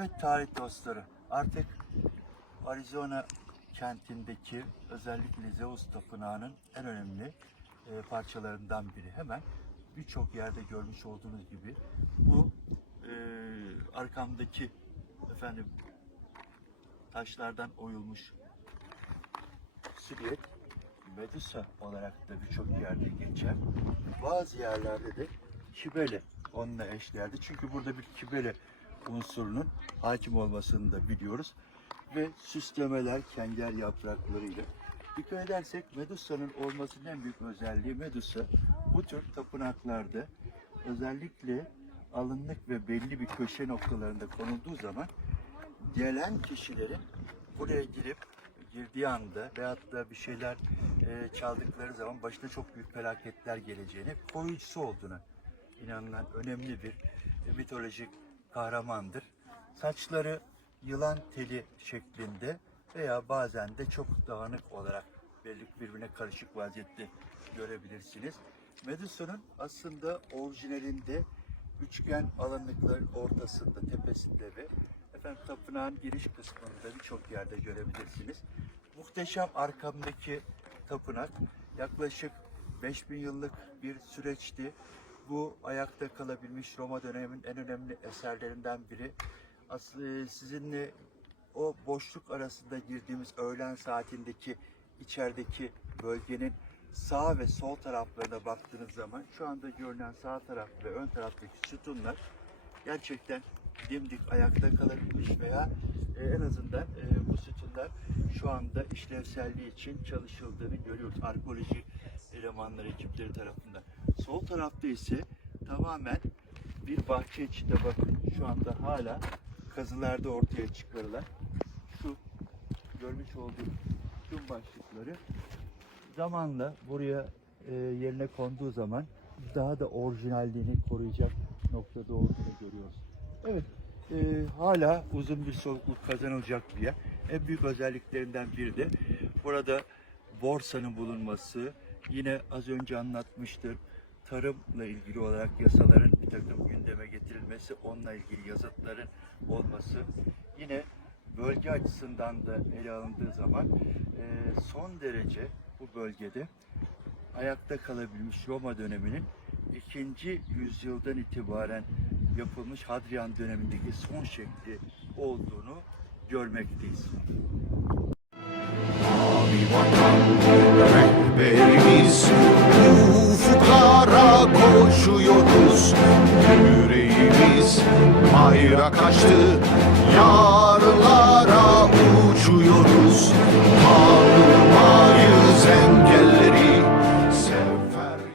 Evet tarih dostları artık Arizona kentindeki özellikle Zeus Tapınağı'nın en önemli e, parçalarından biri. Hemen birçok yerde görmüş olduğunuz gibi bu e, arkamdaki efendim taşlardan oyulmuş silüet Medusa olarak da birçok yerde geçer. Bazı yerlerde de kibele onunla eşdeğerdi. Çünkü burada bir kibele unsurunun hakim olmasını da biliyoruz. Ve süslemeler kenger yapraklarıyla. Dikkat edersek Medusa'nın olmasının en büyük özelliği Medusa bu tür tapınaklarda özellikle alınlık ve belli bir köşe noktalarında konulduğu zaman gelen kişilerin buraya girip girdiği anda veyahut da bir şeyler e, çaldıkları zaman başına çok büyük felaketler geleceğini, koruyucusu olduğuna inanılan önemli bir e, mitolojik kahramandır. Saçları yılan teli şeklinde veya bazen de çok dağınık olarak birbirine karışık vaziyette görebilirsiniz. Medusa'nın aslında orijinalinde üçgen alanlıkların ortasında, tepesinde ve efendim tapınağın giriş kısmında birçok yerde görebilirsiniz. Muhteşem arkamdaki tapınak yaklaşık 5000 yıllık bir süreçti. Bu ayakta kalabilmiş Roma döneminin en önemli eserlerinden biri. Aslında sizinle o boşluk arasında girdiğimiz öğlen saatindeki içerideki bölgenin sağ ve sol taraflarına baktığınız zaman şu anda görünen sağ taraf ve ön taraftaki sütunlar gerçekten dimdik ayakta kalabilmiş veya e, en azından e, bu sütunlar şu anda işlevselliği için çalışıldığını görüyoruz arkeoloji elemanları ekipleri tarafından. Sol tarafta ise tamamen bir bahçe içinde bakın şu anda hala kazılarda ortaya çıkarılan şu görmüş olduğunuz tüm başlıkları zamanla buraya e, yerine konduğu zaman daha da orijinalliğini koruyacak noktada olduğunu görüyoruz. Evet, e, hala uzun bir solukluk kazanılacak bir yer. En büyük özelliklerinden biri de burada borsanın bulunması. Yine az önce anlatmıştır. Tarımla ilgili olarak yasaların bir takım gündeme getirilmesi, onunla ilgili yazıtların olması. Yine bölge açısından da ele alındığı zaman e, son derece bu bölgede ayakta kalabilmiş Roma döneminin ikinci yüzyıldan itibaren yapılmış Hadrian dönemindeki son şekli olduğunu görmekteyiz. Mavi vatan herkes Hayra kaçtı. Yarlara uçuyoruz. Parmayız en